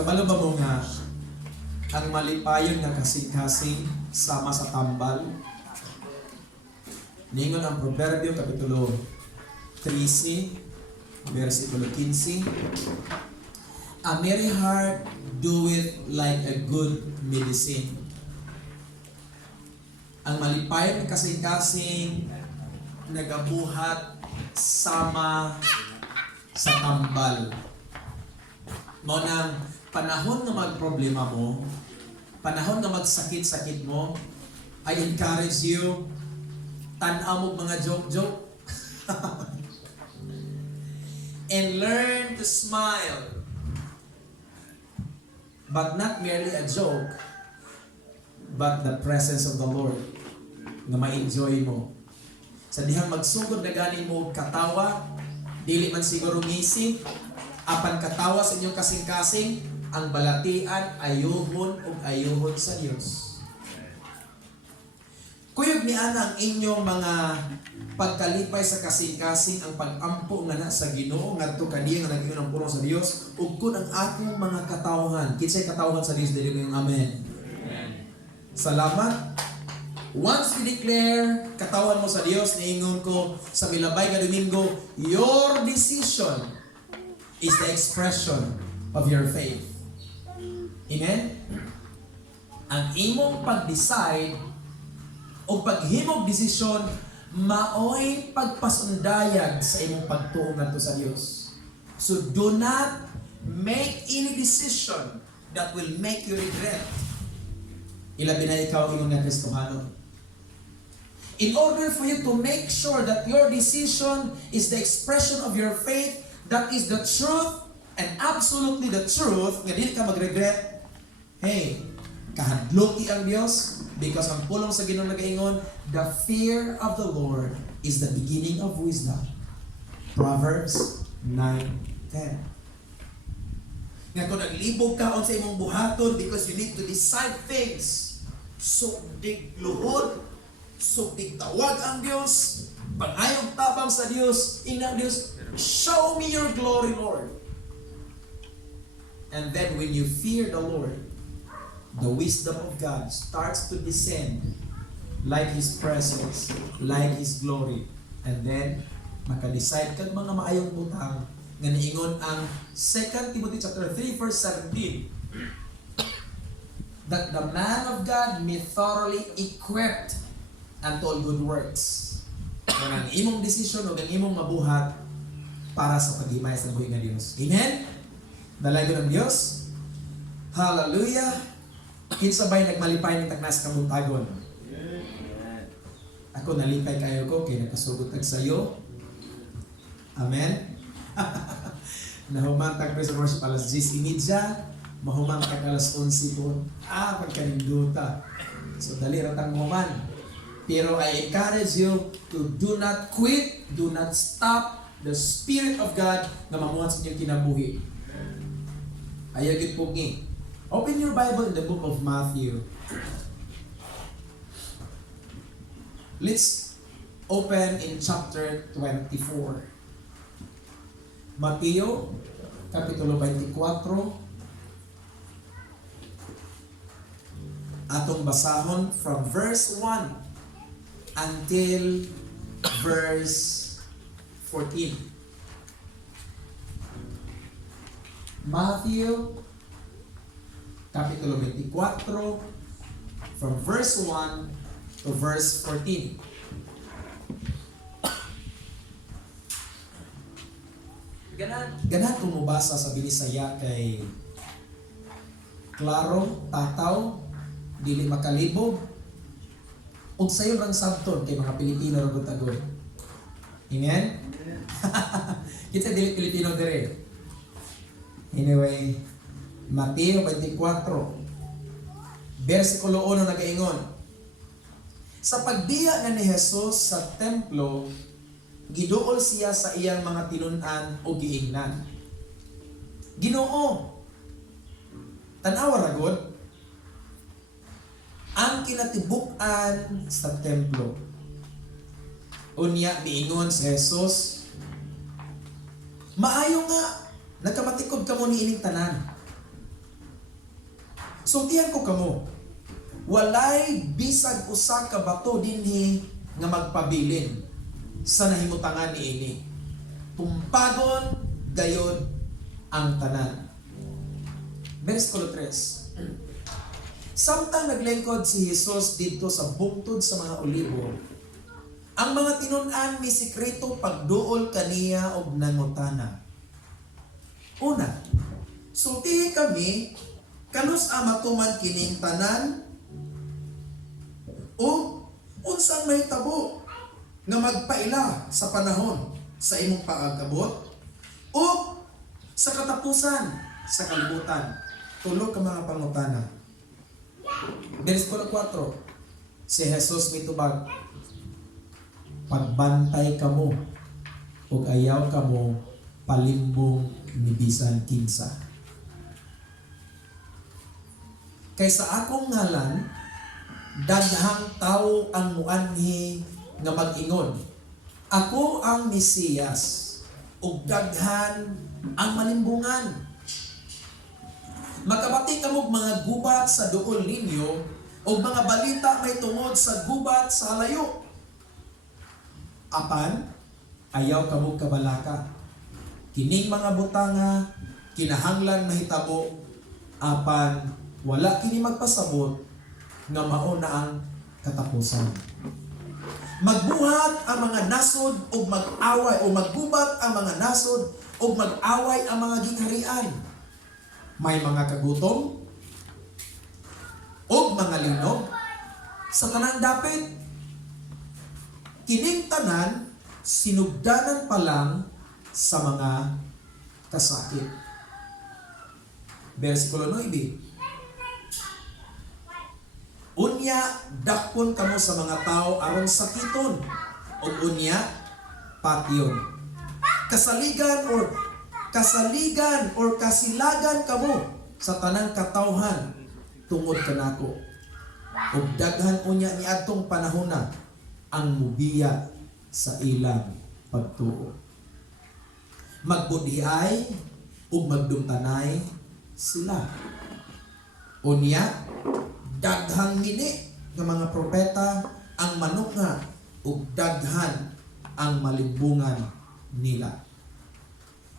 Kabalo ba mo nga ang malipayon nga kasing-kasing sama sa tambal? Ningon ang Proverbio Kapitulo 13, versikulo 15. A merry heart doeth like a good medicine. Ang malipayon nga kasing-kasing nagabuhat sama sa tambal. Mo nang panahon na magproblema mo, panahon na magsakit-sakit mo, I encourage you, tanaw mo mga joke-joke. And learn to smile. But not merely a joke, but the presence of the Lord na ma-enjoy mo. Sa dihang magsugod na ganin mo katawa, dili man siguro ngisi, apan katawa sa inyong kasing-kasing, ang balatian ayuhon o ayuhon sa Diyos. Kuyog ni ana ang inyong mga pagkalipay sa kasing-kasing, ang pag-ampo nga na sa Ginoo ngadto kaniya nga nag-ingon ang purong sa Dios, ug kun ang akong mga katawhan, kinsay katawhan sa Dios dili mo yung amen. Salamat. Once we declare katawan mo sa Dios, niingon ko sa milabay nga Domingo, your decision is the expression of your faith. Amen? Ang imong pag-decide o paghimog desisyon maoy pagpasundayag sa imong pagtuo ngadto sa Dios. So do not make any decision that will make you regret. Ilabi na ikaw ingon nga Kristohano. In order for you to make sure that your decision is the expression of your faith, that is the truth and absolutely the truth, nga dili ka magregret. Hey, kahadloki ang Dios because ang pulong sa Ginoo nagaingon, the fear of the Lord is the beginning of wisdom. Proverbs 9:10. Nga kung naglibog ka on sa imong buhaton because you need to decide things, so dig luhod, so dig tawag ang Dios, pangayog tabang sa Dios, ina Dios, show me your glory, Lord. And then when you fear the Lord, the wisdom of God starts to descend like His presence, like His glory. And then, makadecide kang mga maayong butang nga niingon ang 2 Timothy chapter 3 verse 17, that the man of God may thoroughly equipped unto all good works. Kung ang imong desisyon o ang imong mabuhat para sa paghimay sa buhay nga Diyos. Amen? Dalago ng Diyos. Hallelujah. Kinsabay nagmalipay ng tagnas kabuntagon. Ako nalipay kayo ko kay nagkasugot tag sayo. Amen. Nahumantag ko sa worship alas 10:30, mahumantag alas 11 po. Pagkaninduta. So dali ratang human. Pero I encourage you to do not quit, do not stop the Spirit of God na mamuhat sa inyong kinabuhi. Ayagit po nga. Open your Bible in the book of Matthew. Let's open in chapter 24. Mateo, Kapitulo 24. Atong basahon from verse 1 until verse 14. Matthew, Kapitulo 24, from verse 1 to verse 14. Ganat tumubasa sa Binisaya kay klaro, tataw, dili makalibog, ug sayo lang sabton kay mga Pilipino ra gud. Amen? Kita dili Pilipino dire. Anyway, Mateo 24, versikulo 1 nagaingon, sa pagdiya na ni Jesus sa templo, giduol siya sa iyang mga tinun-an o giingnan. Ginoo, tanawa ragod, ang kinatibuk-an sa templo. Unya, miingon si Jesus, maayo nga, nagkamatikod ka mo ni ining tanan. Sultihan ko kamo, walay bisag usa ka bato dinhi nga magpabilin sa nahimutangan niini. Tumpagon gayon ang tanan. Versikulo 3. Samtang naglingkod si Jesus dito sa bungtod sa mga olibo, ang mga tinun-an mi sikreto pagduol kaniya og nangutana. Una, sultihi kami kanus matuman kining tanan o unsang mahitabo nga magpaila sa panahon sa imong pagkabot o sa katapusan sa kalibutan. Tulo ka mga pangutana. Versikulo 4. Si Jesus mitubag, pagbantay kamo ug ayaw kamo palimbong ni bisan kinsa. Kaysa akong ngalan, daghang tao ang muanhi nga mag-ingon, ako ang Mesiyas, ug daghan ang malimbungan. Makabati kamog mga gubat sa duol ninyo, o mga balita may tungod sa gubat sa halayo. Apan, ayaw kamog kabalaka. Kining mga butanga, kinahanglan mahitabo, apan wala kini magpasabot nga mao na ang katapusan. Magbuhat ang mga nasod o mag-away o maggubat ang mga nasod o mag-away ang mga gingharian. May mga kagutom o mga linog sa tanang dapit. Kining tanan sinugdanan pa lang sa mga kasakit. Versikulo 9. Unya, dakpon kamo sa mga tao aron sakiton. O unya, patyon. Kasaligan or kasilagan kamo sa tanang katawhan tungod kanako. O daghan unya ni adtong panahona ang mubiya sa ilang pagtuo. Magbudhiay ug magdumtanay sila. Unya, daghang gini ng mga propeta ang manukha ug daghan ang malimbungan nila.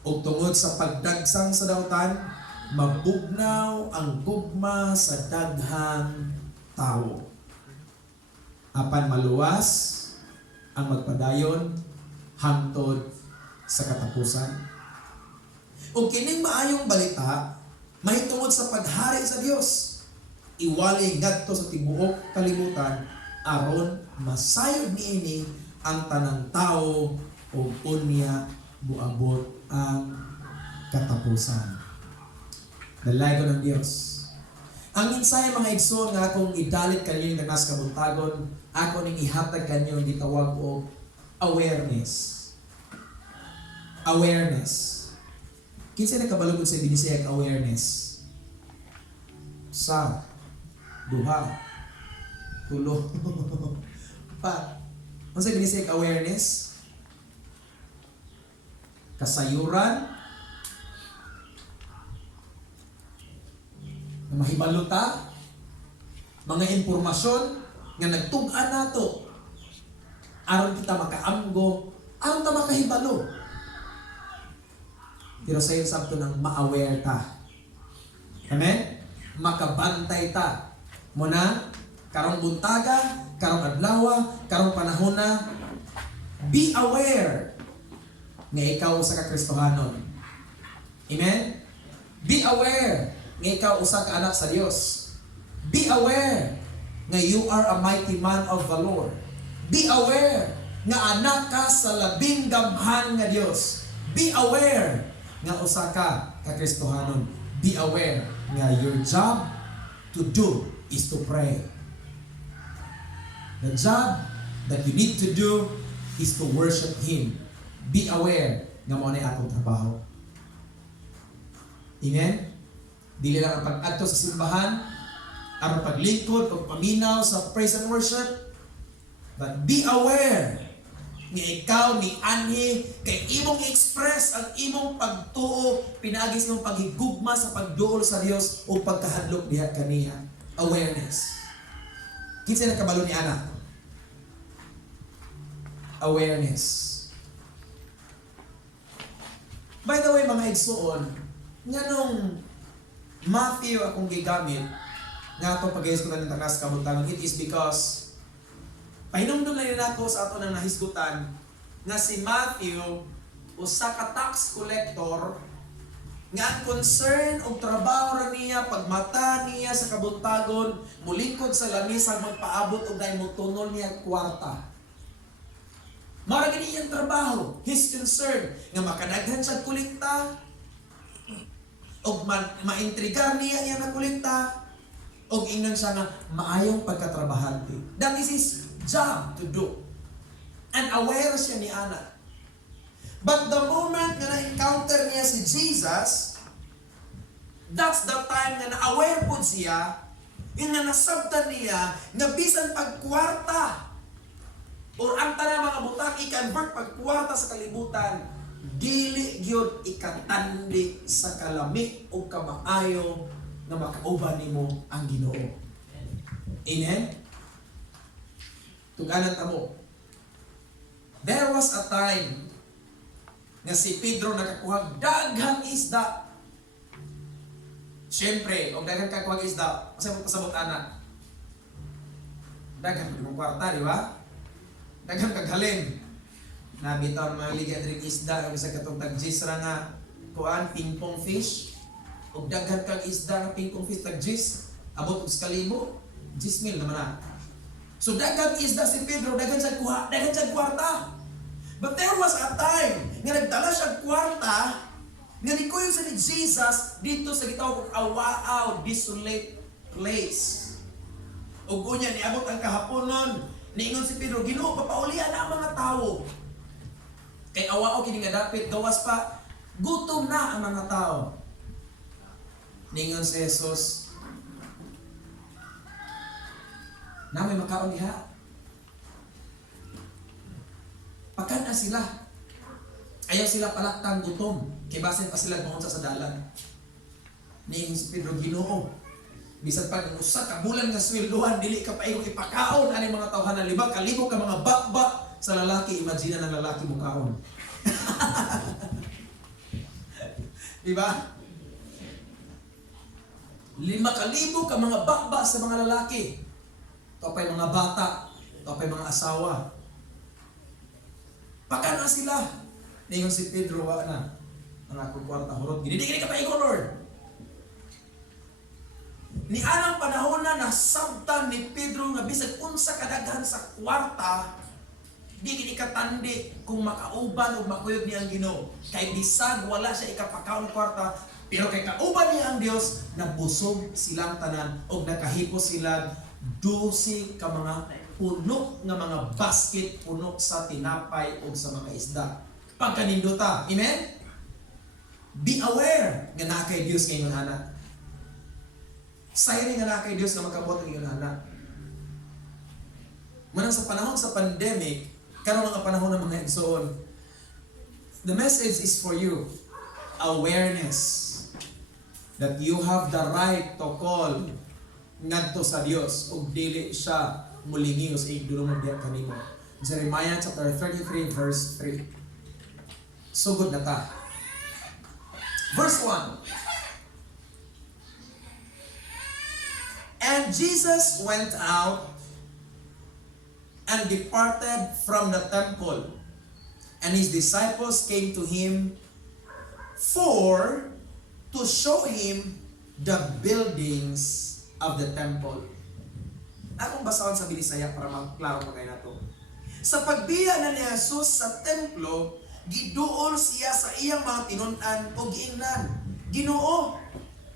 Ug tungod sa pagdagsang sa dautan, mabugnaw ang gugma sa daghang tao. Apan maluwas ang magpadayon hangtod sa katapusan. Ug kining maayong balita mahitungod sa paghari sa Dios. Iwalay ngadto sa tibuok kalibutan aron masayod niini ang tanang tao ug unya buabot ang katapusan. Dalay ko ng Dios. Ang mensahe mga igsoon nga akong idalit kanyo yung nanas kabuntagon, ako ning ihatag kanyo yung gitawag o awareness. Awareness. Kinsa na kabalugod sa binisayag awareness? Sa duha, tulo, pa. Ano sa binisayag awareness? Kasayuran, na mahibaluta, mga impormasyon nga nagtug-an nato aron kita makaamgo, aron ta makahibalo. Pero sa iyo sabto nang ma-aware ta. Amen? Makabantay ta. Muna, karong buntaga, karong adlaw, karong panahon na, be aware nga ikaw usa ka Kristohanon. Amen? Be aware nga ikaw usa ka anak sa Dios. Be aware nga you are a mighty man of the Lord. Be aware nga anak ka sa labing gamhan nga Dios. Be aware nga usa ka Kristohanon. Be aware nga your job to do is to pray. The job that you need to do is to worship Him. Be aware nga mao nay atong trabaho. Amen? Dili lang ang pag-adto sa simbahan, aron paglingkod o paminaw sa praise and worship, but be aware nga ikaw ni anhi kay imong express ang imong pagtuo pinaagi sa imong paghigugma sa pagduol sa Dios o pagkahadlok diha kaniya. Awareness. Kinsa na kabalo ni ana? Awareness. By the way, mga igsuon, nga nung Matthew akong gigamit nga ito pag-ayos ko na ng takas kabutangan, it is because pahinumdum na rin ako sa ato ng nahisgutan nga si Matthew usa ka tax collector nga ang concern og trabaho ra niya pagmata niya sa kabuntagon mulingkod sa lamisag magpaabot og dahil mutunol niya kwarta. Mara gani iyang trabaho, his concern nga makadaghan siya kolekta og maintrigar niya iyang nakolekta og ingnan siya nga maayong pagkatrabahante. That is his job to do. And aware siya ni ana. But the moment nga na-encounter niya si Jesus, that's the time nga na-aware po siya, yung nga nasabtan niya, nga bisan pagkwarta, or ang tanang mga butang, i-convert pagkwarta sa kalibutan, dili gyud ikatandi sa kalami o kamaayo na makauban nimo ang Ginoo. Amen? Tuganan ta mo. There was a time nga si Pedro nakakuha daghang isda. Siyempre, og daghang kakuha isda, asa mo pasabot ana? Daghang yung kwarta, di ba? Daghang kaghalin. Nabitaw mga ligat rin isda, ang isa katong tagjis ra nga kuan ping-pong fish. Og daghan kag isda nga ping-pong fish tagjis, abot og 1,000, 10,000 naman na. So daghang isda si Pedro, daghang sa kuha, daghang sa kwarta. But there was a time nga nagdala siya kwarta nga nikuyo sa ni Jesus dito sa gitawag og Awaaw, desolate place. Ug unya niabot ang kahaponon, niingon si Pedro, Ginoo, papaulian na ang mga tawo. Kay Awaaw kini nga dapit gawas pa, gutom na ang mga tao. Niingon si Jesus, na may makaon diha. Pagkana sila. Ayaw sila palaktang gutom. Kay basin pa sila maunsa sa dalan. Niingon si Pedro, Ginoo, bisan pa ng usa ka bulan nga sweldohan, dili ka paingon ipakaon ani mga tawhan na libag, kalibo ka mga bakbak sa lalaki, imagine ng lalaki mo kaon. Diba? 5,000 ka mga bakbak sa mga lalaki. Tapay mga bata, tapay mga asawa. Pakana sila. Ningon si Pedro, wa na. Ang akong kwarta hurot. Gini ka pa ikaw, Lord. Ni anang panahon na nasabtan ni Pedro nga bisag unsa kadaghan sa kwarta, di gini katandi kung makauban o makuyog niya ang Ginoo. Kay bisag wala siya ikapakaon kwarta, pero kay kauban niya ang Dios, nabusog silang tanan o nakahipos sila 12 ka mga puno nga mga basket puno sa tinapay o sa mga isda. Pagkaninduta. Amen? Be aware nga na kay Dios ngayon anak. Sayang nga na kay Dios nga magkabot ngayon anak. Manang sa panahon sa pandemic, karon mga panahon ng mga igsoon, the message is for you. Awareness that you have the right to call ngadto sa Dios ug dili siya mulingiyo sa igdulong diya kanimo. Jeremiah chapter 33 verse 3. Sugod na ta. Verse 1. And Jesus went out and departed from the temple, and his disciples came to him to show him the buildings of the temple. Akong basahan sa Binisaya para magklaro mo kayo na to. Sa pagbiya na ni Jesus sa templo, giduol siya sa iyang mga tinunan o giingnan. Ginoo,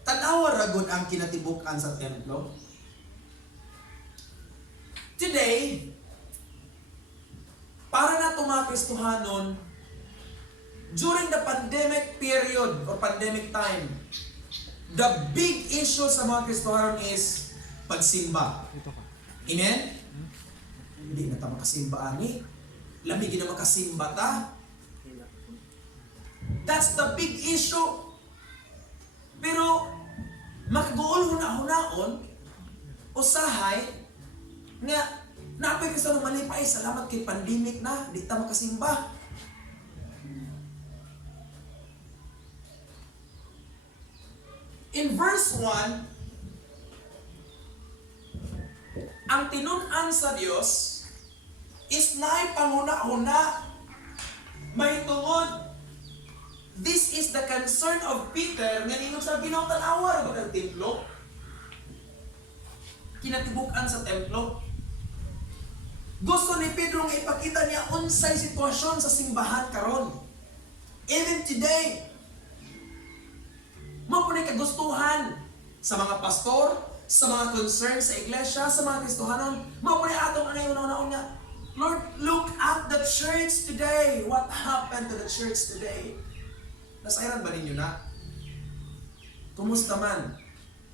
tanawa ragod ang kinatibukan sa templo. Today, para na mga Kristohanon, during the pandemic period or pandemic time, the big issue sa mga Kristohanon is pagsimba. Amen? Hindi na tayo makasimba ani. Lamig na makasimba ta. That's the big issue. Pero, makagool huna-hunaon, usahay, nga, napay ka sa malipay, salamat kay pandemic na, di ta makasimba. In verse 1, ang tinun-an sa Dios is naay panguna-una, may tungod. This is the concern of Peter nga ninong sa Ginoo tan-awa ra ba ang templo? Kinatibuk-an sa templo. Gusto ni Pedro nga ipakita niya unsay sitwasyon sa simbahan karon. Even today, mao po kagustuhan sa mga pastor, sa mga concern sa iglesia, sa mga Kristohanon, mao po atong anay una-una nga, Lord, look at the church today. What happened to the church today? Nasairan ba ninyo na? Kumusta man?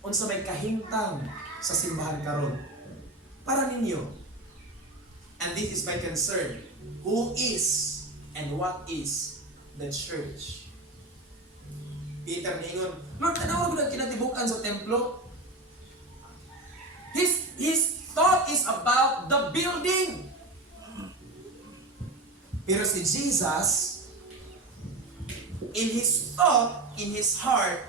Unsa may kahintang sa simbahan karon? Para ninyo. And this is my concern. Who is and what is the church? Peter ningon, Lord, tanawa ko na kinatibukan sa templo. His thought is about the building. Pero si Jesus, in his thought, in his heart,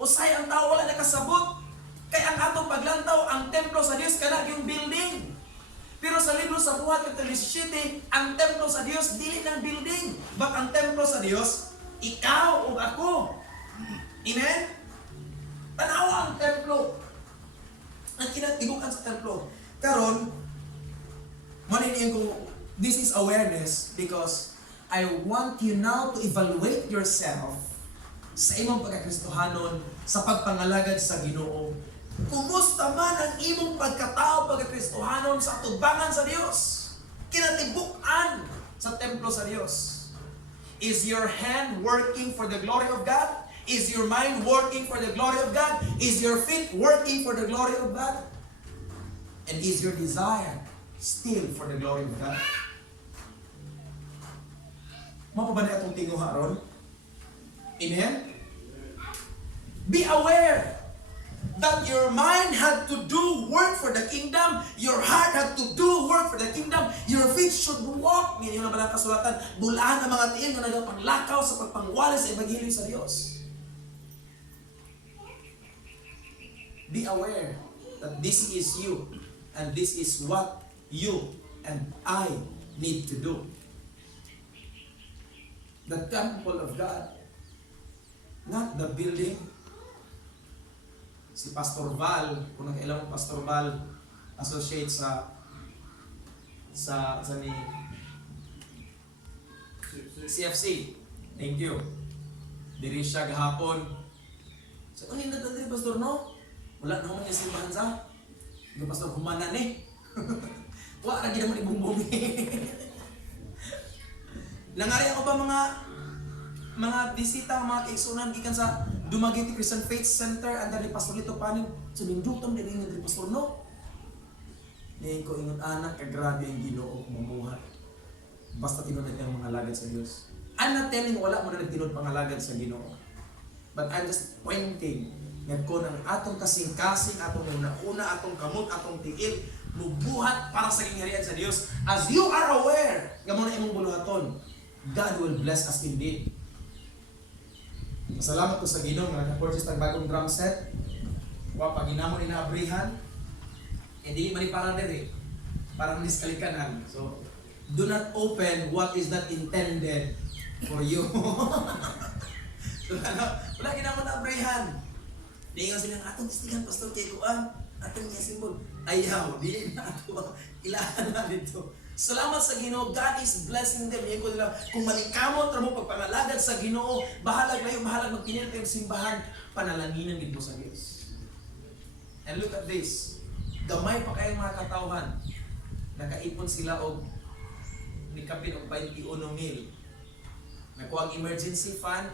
usay ang tao wala nakasabot. Kaya ang atong paglantaw, ang templo sa Dios kana yung building. Pero sa libro sa Buhat kapitulo 17, ang templo sa Dios dili ng building, but ang templo sa Dios ikaw o ako. Amen? Tanawa ang templo. Ang kinatibukan sa templo. Karon, maniniyan ko, this is awareness because I want you now to evaluate yourself sa imong pagkakristohanon, sa pagpangalagad sa Ginoo. Kumusta man ang imong pagkatao pagkakristohanon sa tubangan sa Dios? Kinatibuk-an sa templo sa Dios. Is your hand working for the glory of God? Is your mind working for the glory of God? Is your feet working for the glory of God? And is your desire still for the glory of God? Mapabali atong tinguha ron? Amen? Be aware that your mind had to do work for the kingdom, your heart had to do work for the kingdom, your feet should walk. Ngayon na balang kasulatan, bulaan ang mga tiyan na nagapanglakaw sa pagpangwala sa ebanghelyo sa Diyos. Be aware that this is you and this is what you and I need to do. The temple of God, not the building. Si Pastor Val, kung nakailang Pastor Val, associate sa ni CFC. Thank you. Diri siya gahapon. So, ano yung nagdadali, Pastor, no? Wala na naman yung simbahan sa. Yung Pastor, humana ni. Wala na ginaman ibumbumi. Nangari ako ba mga bisita, mga kaigsunan gikan sa Dumaguete Christian Faith Center and ni Pastor Lito Paning so nindutom din ni Pastor no. Ni ko ingon anak kagrabe ang Ginoo mamuhat. Basta tinunod ang mga alagad sa Dios. I'm not telling wala mo na nagtinod pangalagad sa Ginoo. But I'm just pointing nga ko nang atong kasing-kasing, atong una atong kamot, atong tiil, mubuhat para sa kingharian sa Dios. As you are aware, nga mo na imong buluhaton, God will bless us indeed. Masalamat ko sa Ginoo nga naka-purchase tag bagong drum set. Wa pag ginamon inaabrihan, hindi man para diri. Parang diskalikanan. So, do not open what is not intended for you. So, wala ginamon na abrihan. Di nga silang atong istigan pastor kay kuan, atong nga simbol. Ayaw, di na ato ilahan na dito. Salamat sa Ginoo, God is blessing them. Yan ko nila, kung malikamot mo pagpangalagad sa Ginoo, bahalag magpinil kayong simbahan, panalaginan dito sa Diyos. And look at this. Gamay pa kayong mga katauhan. Nakaipon sila og nikapin og 21,000. Nakuha ang emergency fund.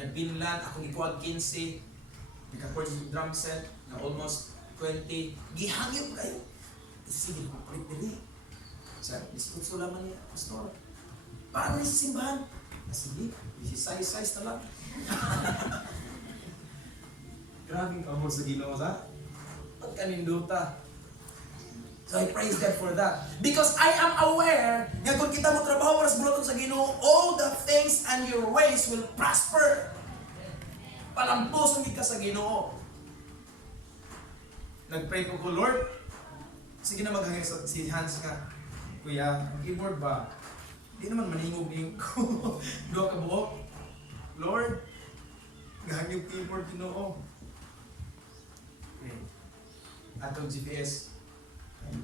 Nagbinlan, akong ikuha 15. Naka-purchase drum set na almost 20. Gihangyo kayo. Sige, papalit dili. Sa diskurso naman niya, Pastor, paano yung simbahan? Sige, size na lang. Grabing pamor sa Ginoo sa pagkaninduta. So I praise God for that. Because I am aware nga kung kita mo trabaho para sa buloton sa Ginoo, all the things and your ways will prosper. Palampuson ka sa Ginoo. Nag-pray ko, Lord, sige na maghangin si Hans nga, Kuya, ang keyboard ba? Di naman maningog-ingog ko. Doon ka buhok. Lord, gahang yung keyboard Ginoo. Okay. Atong GPS.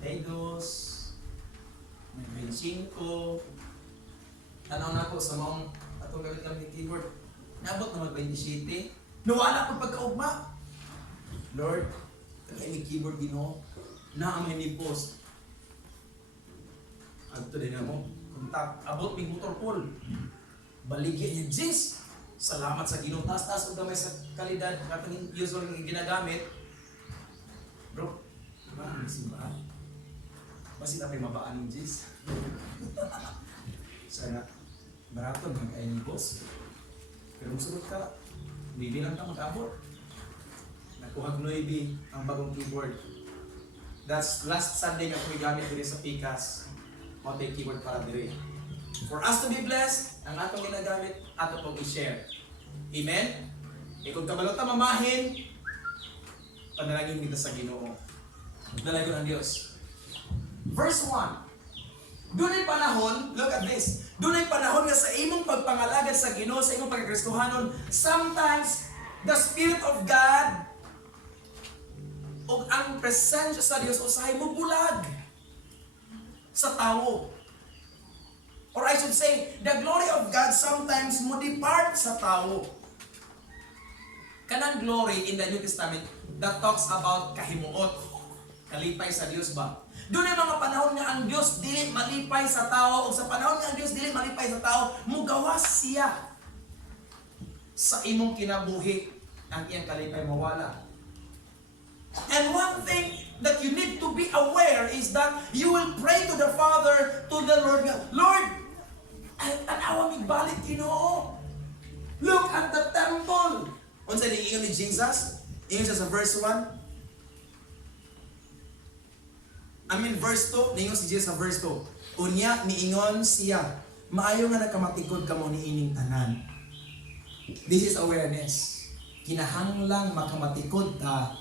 22, may 25. Tanaw na ako sa mga atong gamit kami ng keyboard. Nabot na mag-27. Nawala ko pagkaugma. Lord, kaya may keyboard Ginoo. Na ang may post. Adto din na mo. Kontak. Abot may motor pool. Baligyan niya, Jis. Salamat sa Ginoo. Taas-taas o gamay sa kalidad. Katong usual nga ginagamit. Bro, diba ang simbahan? Basi na may mabaan ng Jis. Sana, barato mag-kaya ni boss. Pero musulot ka, maybe lang ka mag-abot. Nakuhag Noibi ang bagong keyboard. That's last Sunday nga kami gamit dito sa PICAS. Mountain keyboard para diri. For us to be blessed, ang atong ginagamit, ato pong i-share. Amen? Kung kabalo ta mamahin, panalangin kita sa Ginoo. Dalagon ang Diyos. Verse 1. Doon ay panahon, look at this. Doon ay panahon nga sa imong pagpangalagad sa Ginoo, sa imong pagkakristohanon, sometimes the Spirit of God o ang presensya sa Diyos usahay mo bulag sa tao. Or I should say, the glory of God sometimes mo depart sa tao. Kanang glory in the New Testament that talks about kahimuot, kalipay sa Diyos ba? Doon ay mga panahon nga ang Diyos dili malipay sa tao, o sa panahon nga ang Diyos dili malipay sa tao, mugawas siya sa imong kinabuhi ang iyang kalipay mawala. And one thing that you need to be aware is that you will pray to the Father, to the Lord, Lord, tanawa mig balik Ginoo. Look at the temple. Unsa ni ingon ni Jesus? Ingon siya sa verse 1. Verse 2, ningon si Jesus sa verse 2. Unya niingon siya, maayo nga nakamatikod kamo ni ining tanan. This is awareness. Kinahanglang makamatikod ta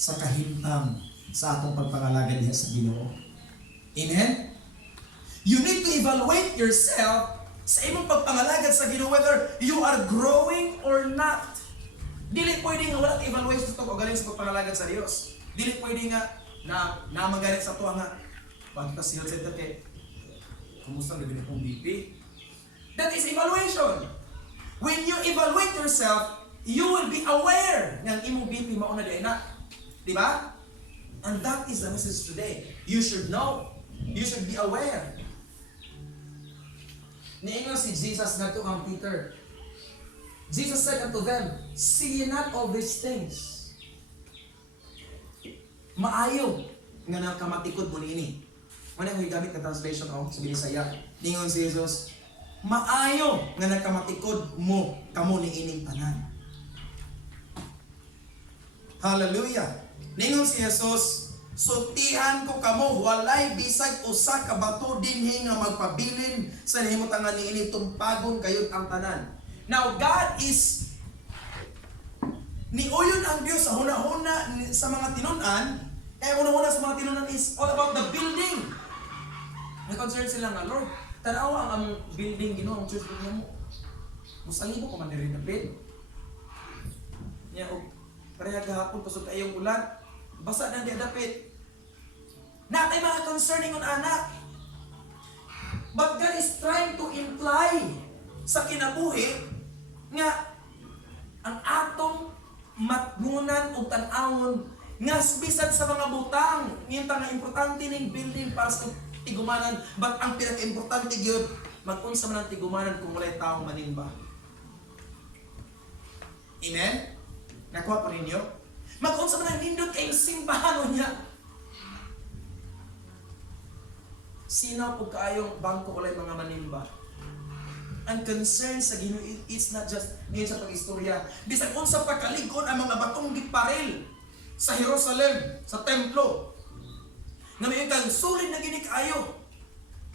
sa kahimtang sa atong pagpangalagad diha sa Ginoo. Amen? You need to evaluate yourself sa imong pagpangalagad sa Ginoo whether you are growing or not. Dili pwede nga wala evaluation sa pagaling sa pagpangalagad sa Dios. Dili pwede nga na magalit sa tuwa nga bakit ka health center kay kumusta ang gabi kong BP? That is evaluation. When you evaluate yourself, you will be aware ng imong BP mauna di na. Diba? And that is the message today. You should know. You should be aware. Niingon si Jesus na to kang Peter. Jesus said unto them, see ye not all these things. Maayo nga nakamatikod mo niini. Muna ko gamit na translation sa Bisaya. Niingon si Jesus, maayo nga nakamatikod mo kamo niining tanan. Hallelujah. Ningon si Jesus, sultihan ko kamo walay bisag usa ka bato dinhi nga magpabilin sa nahimutangan niini tumpagon kayod ang tanan. Now God is niuyon ang Dios sa hunahuna sa mga tinun-an. Una-una sa mga tinun-an is all about the building. May concern sila nga, Lord, tanawa ang building Ginoo, ang church building mo. Musangi mo ko man diri dapit. Nya og pareha gahapon pasod kayong ulan. Basa na di dapit. Natay mga concerning on anak. But God is trying to imply sa kinabuhi nga ang atong matngunan o tan-awon nga bisan sa mga butang ngita nga importante ning building para sa tigumanan, but ang pinaka-importante gyud mag-unsa man ang tigumanan kung walay taong manimba. Amen? Nakuha pa ninyo? Mag-unsa man ang nindot kayong simbahan niya. Sinaw po kaayong bangko walay mga manimba. Ang concern sa Ginoo is not just ngayon sa pag-istorya. Bisag unsa pa kalig-on ang mga batong giparil sa Jerusalem, sa templo. Nga may kang sulit na gini kaayo.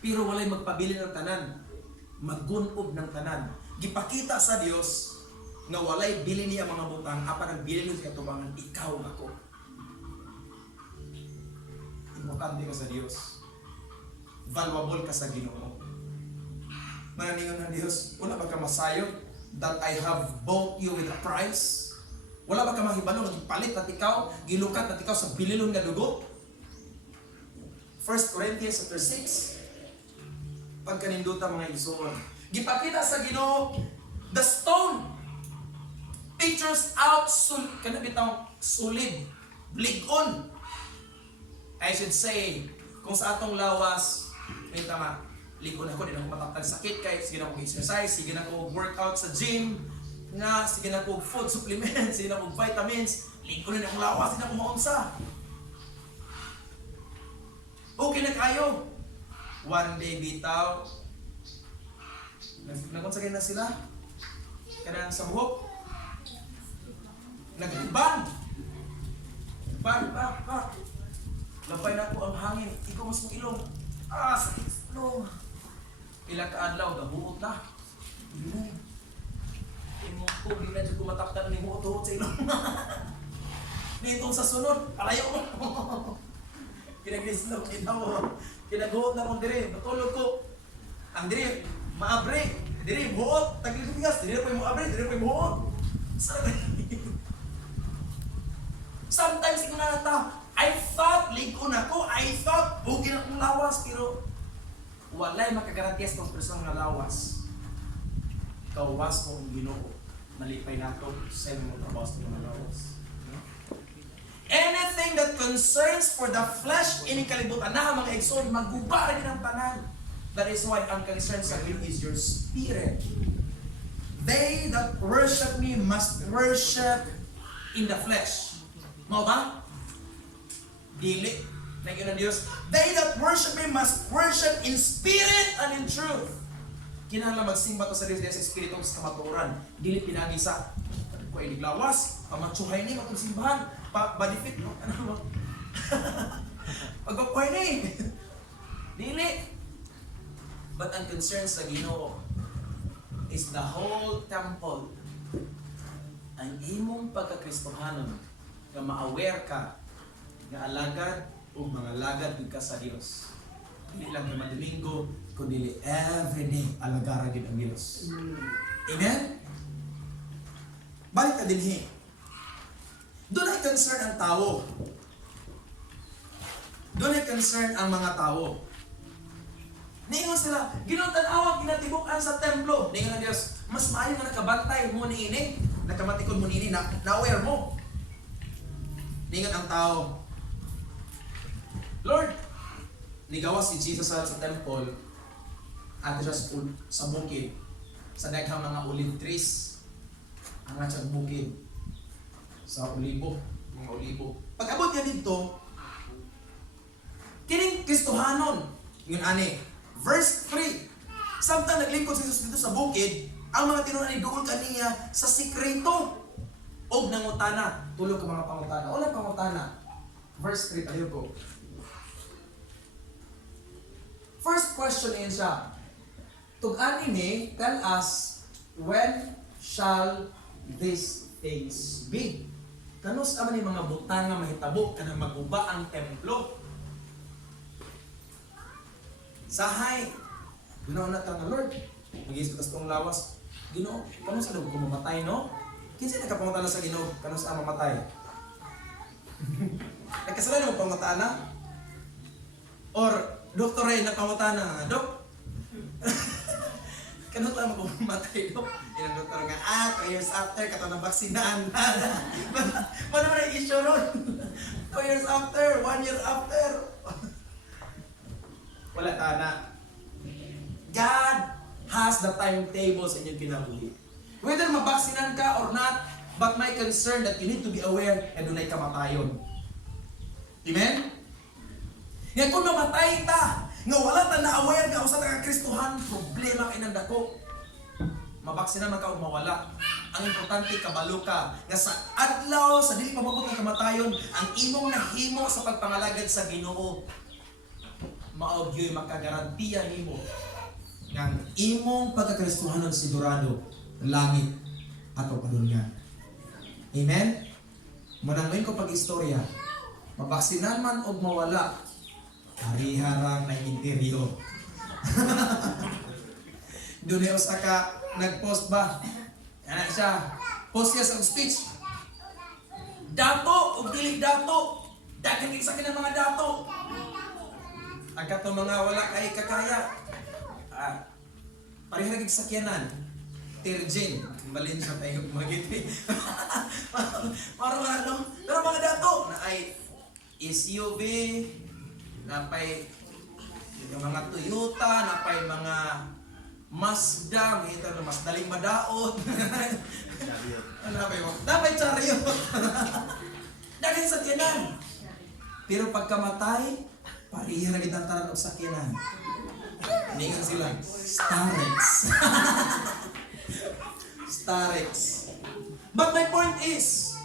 Pero walay magpabili ng tanan. Maggunob ng tanan. Gipakita sa Dios nga walay bili niya mga butang apan ang bili niya katubangan ikaw ako. Importante ka sa Dios. Valuable ka sa Ginoo. Mananingon ng Dios, wala ba ka masayod that I have bought you with a price? Wala ba ka mahibalo nga gipalit at ikaw, gilukat at ikaw sa bililon nga dugo? 1 Corinthians 6, pagkaninduta mga igsoon. Gipakita sa Ginoo, the stone pictures out kana bitaw solid, blig-on. I should say, kung sa atong lawas, may tama, ligon ako, di na ako mataktal sakit kay sige na ako exercise, sige na ako workout sa gym, nga sige na ako food supplements, sige na ako vitamins, ligon na akong lawas, sige na ako maunsa. Okay na kayo. One day bitaw, nagkonsagay na sila, kanang sa buhok, nag-ban, lapay na po ang hangin, ikaw mas mong ilong, sakit ilong. Ilang kaadlaw, gabuot na. Imong po, di na dyan kumataktan ni mo tuhod sa ilong. Dito sa sunod, palayo mo. Pinag-islaw, kinaguot na kong dire, matulog ko. Ang dire, maabre, dire, buot, tagilibigas, dire po yung maabre, dire po yung buot. Sometimes, ikaw na nata, I thought, ligo na ko, I thought, okay na kong lawas, pero walay makagarantias kung person nga lawas. Kawas mo ang Ginoo. Malipay na ito, sa'yo mo trabaho sa mga lawas. Anything that concerns for the flesh, inikalibutan na mga igsoon, magubara din ang tanan. That is why ang concern sa Ginoo is your spirit. They that worship me must worship in the flesh. Mao ba? Dili. Thank you na Diyos. They that worship me must worship in spirit and in truth. Kinahanglan magsimba to sa Dios sa espiritu sa kamatuoran. Dili pinagisa. Ko ay diglawas, pamatsuhay ni matong simbahan, body fit no. Ano ba? Pagpapuhay ni. Dili. But ang concern sa Ginoo is the whole temple. Ang imong pagkakristohanon nga ma-aware ka nga alagad o mga lagad ka sa Dios. Hindi lang naman Domingo, kundi everyday alagara gid ang Dios. Amen? Balik ka dinhi. Doon ay concern ang tao. Doon ay concern ang mga tao. Niingon sila, ginutanawa, ginatibukan sa templo. Niingon ang Dios, mas maayo nga nakabantay mo ni ini, nakamatikod mo ni ini, na-aware mo. Niingon ang tao, Lord, nigawas si Jesus sa temple at sa bukid, sa daghang mga olive trees, ang atsang bukid, sa olibo, mga olibo. Pag-abot niya dito, kining Kristohanon, yun ani, verse 3, samtang naglingkod si Jesus dito sa bukid, ang mga tinunan ay doon kaniya sa sikreto, og nangutana, tulog ka mga pangutana. Wala pangutana. Verse 3, tayo ko. First question in siya. Tug-ani ni, tell us, when shall these things be? Kanus naman yung mga butang nga mahitabo ka na maguba ang templo. Sahay, Ginoo na ka nga Lord. Mag-iisip ka sa lawas. Ginoo, kanus ano kung mamatay, no? Kinsa nagkapangutan sa Ginoo, kanus ang mamatay? Nagkasala mo pangutan na? Or Doktor Ray, napangutan na, Dok? Kanot lang mo mamatay, Dok? Ilang doktor nga, 2 years after, kato ng baksinaan. Paano naman ang issue nun? 2 years after, 1 year after. Wala tana. God has the timetable sa inyong kinabuhi. Whether mabaksinan ka or not, but my concern that you need to be aware na doon ay kamatayon. Amen? Nga kung mamatay ta, Nga wala ta na-aware nga usa ta ka Kristohan, problema kay nang dako. Mabaksinan man ka og mawala. Ang importante kabalo ka nga sa adlaw sa dili pa mabot nga kamatayon, ang imong nahimo sa pagpangalagad sa Ginoo mao gyud makagarantiya nimo nga ang imong pagkakristohanon sigurado langit ato padulngan. Amen. Manangin ko pag-istorya. Mabaksinan man og mawala, hariharang na interior. Doon ay usa ka nag-post ba? Yan siya. Post niya sa speech. Dato o dili dato. Dagan kay sa ng mga dato. Agkat ng mga wala kay kakaya. Parihag sakyanan. Terjen. Balin sa tayo magiti. Para ano? Pero mga dato na ay SUV, na pay yung mga Toyota, na pay mga Mazda, ito na mas daling madaot. Ano ba yun? Napay chariot. Dahil sakyanan. Pero pagkamatay, parihan na kitang tanan o sakyanan. Ningan sila, Starex. Starex. But my point is,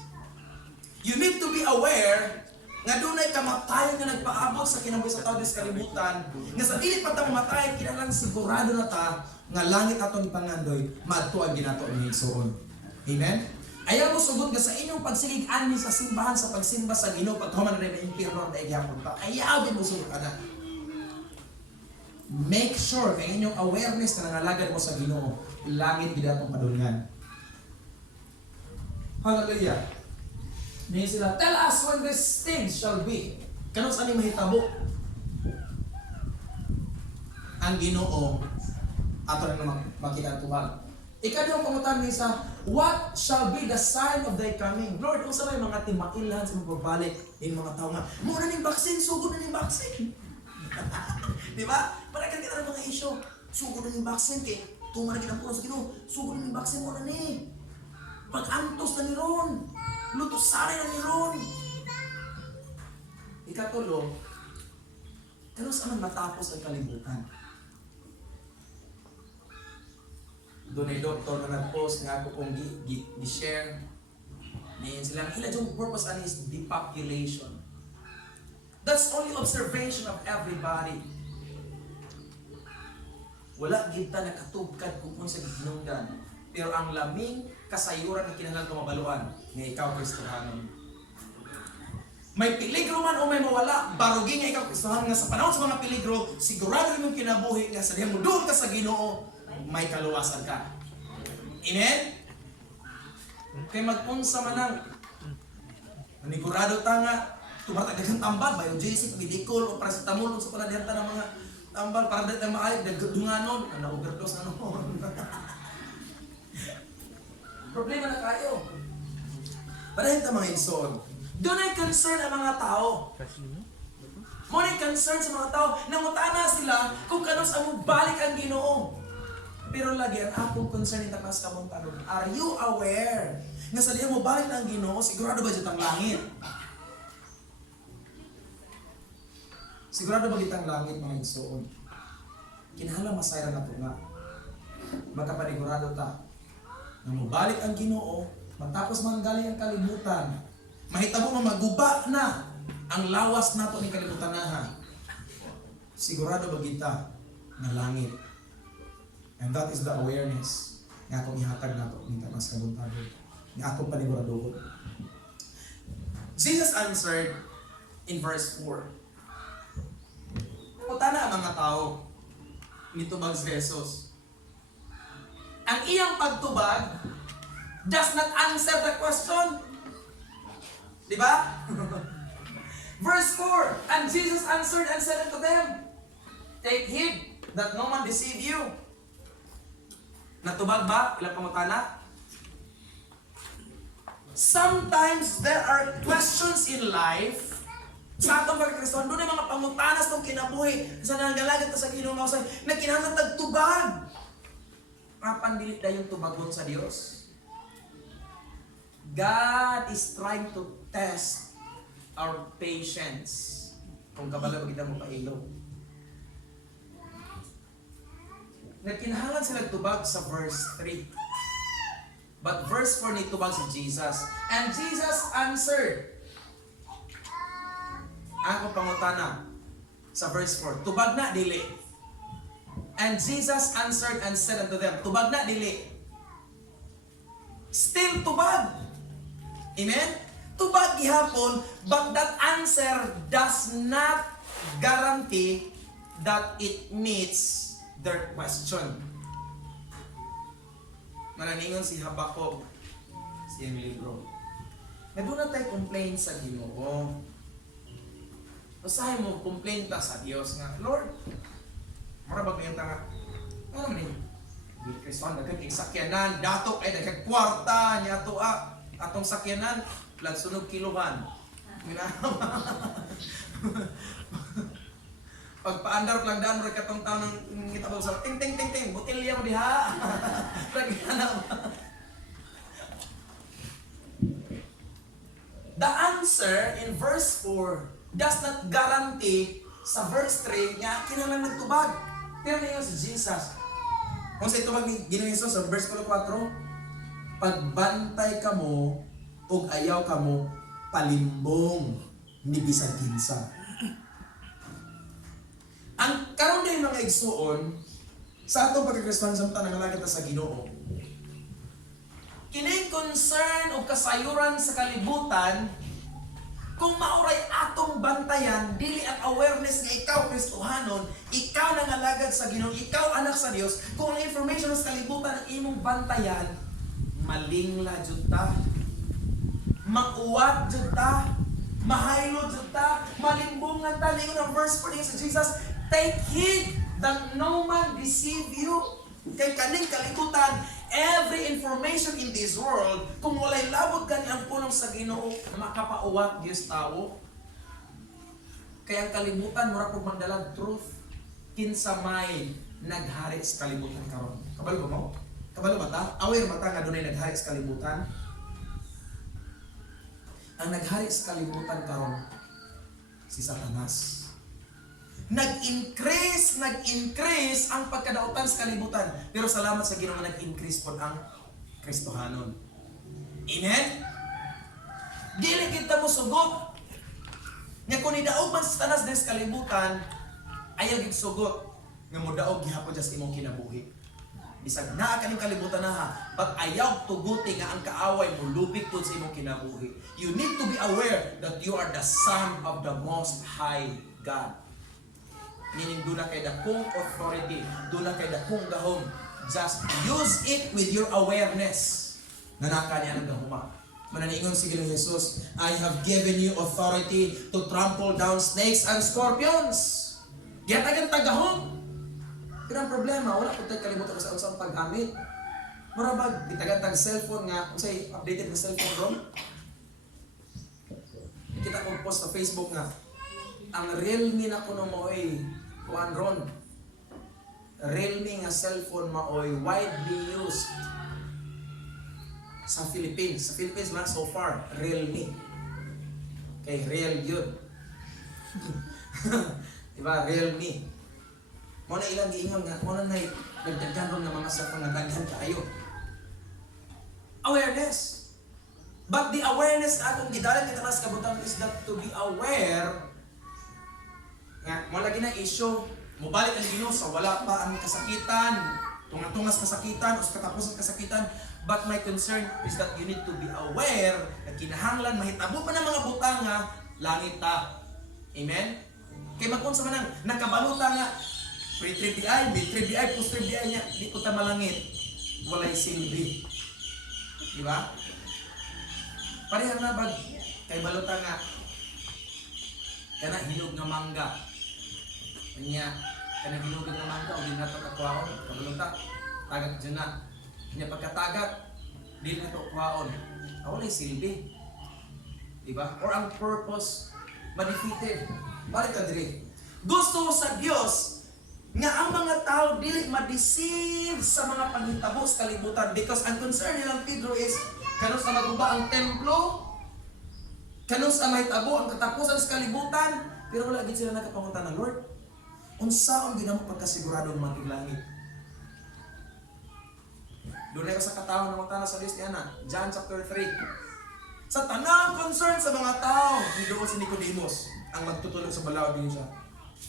you need to be aware nga dunay kamatayon nga nagpaabot sa kinabuhi sa tao sa kalibutan, nga sa dili pa ta mamatay, kinahanglan sigurado na ta nga langit aton pangandoy maadto ang ginato ni Igsoon. Amen. Ayaw mo sugod nga sa inyong pagsigig ani sa simbahan sa pagsimba sa Ginoo paghuman na sa impierno na igyapon pa. Ayaw din mo sugod ana. Make sure kay inyong awareness na nangalagad mo sa Ginoo, langit gid atong padulngan. Hallelujah. May sila, tell us when these things shall be. Kanong saan yung mahitabo? Ang Ginoo ato na makikatubag. Ikadong pangutan ni sa, what shall be the sign of thy coming? Lord, kung sa may mga timailan sa magbabalik, yung mga tao nga, muna ning baksin, sugod na ning baksin. Di ba? Paragan kita ng mga isyo, sugod na ning baksin, kay tuman na ginapuro sa Ginoo, sugod na ning baksin mo na ni. Pag-antos na ni Ron. Lutusari na ni Ron. Ikatulo, kano saan matapos ang kalibutan? Doon ay doktor na nag-post nga ako kung gi-share. Ngayon sila, hila yung purpose ano is depopulation. That's only observation of everybody. Wala kita nakatugkad kung sa gihinungdan. Pero ang laming kasayuran na kinahanglan tumabaluan nga ikaw Kristohanon. May peligro man o may mawala, barugi nga ikaw Kristohanon nga sa panahon sa mga peligro, sigurado imong kinabuhi nga sa diha mo doon ka sa Ginoo, may kaluwasan ka. Amen? Kay mag-unsa man ang manigurado ta nga tumatag kang tambal, bayo JC, Midicol o paracetamol sa paladianta ng mga tambal para dito maayos nagdunganon, ana overdose na noon. Problema na kayo. Panahin ta mga igsoon. Doon ay concern ang mga tao. Muna concern sa mga tao. Nangutana sila kung kanong sa mo balik ang Ginoo. Pero lagi ang akong concern ita kas kamong tanong. Are you aware? Nga sa diya mo balik na ang Ginoo, sigurado ba dito ang langit? Sigurado ba dito ang langit mga igsoon? Kinahanglan masayra na ito nga. Magkapanigurado ta. Na mabalik ang Ginoo, matapos man galing ang kalibutan, mahitabo nga maguba na ang lawas nato ni kalibutan na. Sigurado ba kita na langit? And that is the awareness nga akong ihatag nato ni mas kabuntado. Nga akong paniguraduhon. Jesus answered in verse 4. Punta na ang mga tao nitubag si Jesus. Ang iyang pagtubag does not answer the question. Di ba? Verse 4, and Jesus answered and said unto them, take heed that no man deceive you. Natubag ba? Ilang pangutana? Sometimes there are questions in life sa atong pagkakristohan. Doon ay mga pangutanas ng kinabuhi sa nanggalagat sa Ginoo na kinahanglan tagtubag. Apan dili dayon tumagon sa Dios. God is trying to test our patience. Kung kabalo kita mo pailo. Nagkinahanglan sila tubag sa verse 3. But verse 4 ni tubag si Jesus. And Jesus answered. Ako pangutana sa verse 4. Tubag na dili. And Jesus answered and said unto them, tubag na dili. Still tubag. Amen? Tubag gihapon, but that answer does not guarantee that it meets their question. Mananingon si Habakuk sa iyang libro. Naduna tayo complain sa Ginoo. Usahay mo complain ta sa Dios nga, Lord, marabag niyan ta nga. Ano man ni? Di Kristoan daghang sakyanan, dato ay daghang kwarta nya ato atong sakyanan, lag sunog kilohan. Pagpaandar lang daan mo katong taon ng ngitabaw sa ting ting ting ting botelya mo diha. The answer in verse 4 does not guarantee sa verse 3 nga kinahanglan nagtubag. Pero niyo si Jesus. Kung sa itubag ni Ginoong Hesus sa verse 4, pagbantay kamo ug ayaw kamo palimbong ni bisan kinsa. Ang karon din mga igsuon sa atong pagkakristahan samtang nangalagad sa Ginoo. Kining concern o kasayuran sa kalibutan kung mauray atong bantayan dili ang awareness nga ikaw Kristohanon, ikaw nangalagad sa Ginoo, ikaw anak sa Dios, kung ang information sa kalibutan ang imong bantayan, malingla jud ta. Makuwat jud ta. Mahaylo jud ta. Malimbungan ta ningon ang verse 4 sa Jesus. Take heed that no man deceive you. Kay kaning kalikutan, every information in this world, kung walay labot gani ang punong sa Ginoo, makapauwat Diyos tao. Kaya ang kalibutan, mura pong magdalag truth. Kinsa may naghari sa kalibutan karon. Kabalo ba mo? Kabalo ba ta? Aware ba ta nga dunay naghari sa kalibutan? Ang naghari sa kalibutan karon, si Satanas. Nag-increase ang pagkadautan sa kalibutan. Pero salamat sa Ginoo nag-increase po ang Kristohanon. Amen? Dili kita mo sugot. Nga kung nidaog man sa tanas sa kalibutan, ayaw gid sugot nga modaog gihapon sa imong kinabuhi. Bisag naa kaning kalibutan na ha, but ayaw tuguti nga ang kaaway mo lupig pud sa imong kinabuhi. You need to be aware that you are the son of the Most High God. Meaning, doon na kay dakong authority, doon na kay dakong gahom. Just use it with your awareness. Nanaka niya ng gahuma. Mananingon si Ginoong Hesus, I have given you authority to trample down snakes and scorpions. Giyatagan tagahom. Pero ang problema, wala po tayo kalimutan sa usang pag-amit. Marabag, itagatag cellphone nga, kung sa'y updated na cellphone ron. Kita kong post sa Facebook nga, ang Realme na kuno mo ay kuan ron. Realme nga cellphone mo ay widely used sa Philippines. Sa Philippines man so far, Realme. Okay, real yun. Diba, Realme. Muna ilang giingon nga, muna na nagdagdan ron ng mga cellphone na daghan kayo. Awareness. But the awareness na atong gidalan kita sa kabutan is that to be aware nga, mo lagi na issue, mubalik ang Ginoo sa wala pa ang kasakitan, tungas kasakitan o sa katapusan kasakitan. But my concern is that you need to be aware na kinahanglan mahitabo pa ng mga butang nga langit ta. Amen? Kay magkung sa manang nakabaluta nga pre-trib di ay, mid-trib di ay, post-trib di ay niya, di ko ta malangit. Walay silbi. Di ba? Parehang na bag kay baluta nga kana hinog nga mangga. Nya kana hinog nga mangga o di nato kakwaon, kabaluta tagak dyan na. Nya pagkatagat di nato kwaon. Walay silbi. Di ba? Or ang purpose ma-defeated. Balik ka diri. Gusto sa Dios nga ang mga tao dili ma-deceive sa mga paghitabo sa kalibutan, because ang concern nilang Pedro is kanus na maguba ang templo, kanus na mahitabo ang katapusan sa kalibutan, pero wala gid sila nakapangunta na Lord. Unsa ang ginamo pagkasigurado ng matig langit? Doon na ka sa katao ng mga sa Diyos ni Ana. John chapter 3. Sa tanang concern sa mga tao, doon si Nicodemus ang magtutulog sa balaod din siya.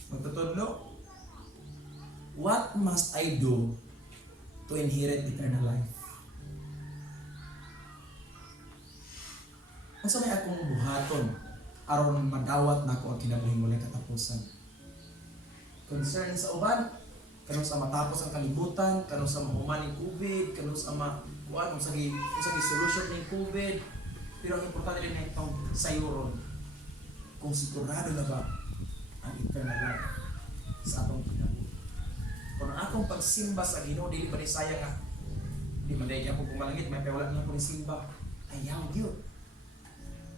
Magtutulog. What must I do to inherit eternal life? Ang may akong buhaton aron madawat na ako ang kinabuhi mo katapusan. Concern sa uban, kanong sa matapos ang kalibutan, kanong sa mahuman ng COVID, kanong sa kuan sa solution ng COVID. Pero ang importante din na itong sayuron. Kung sigurado na ba ang eternal life sa atong kinabuhi. Kung ang akong pagsimba sa Ginoo dili ba ni sayang nga di man dahil ako pumalangit may wala na akong simba. Ayaw gyud.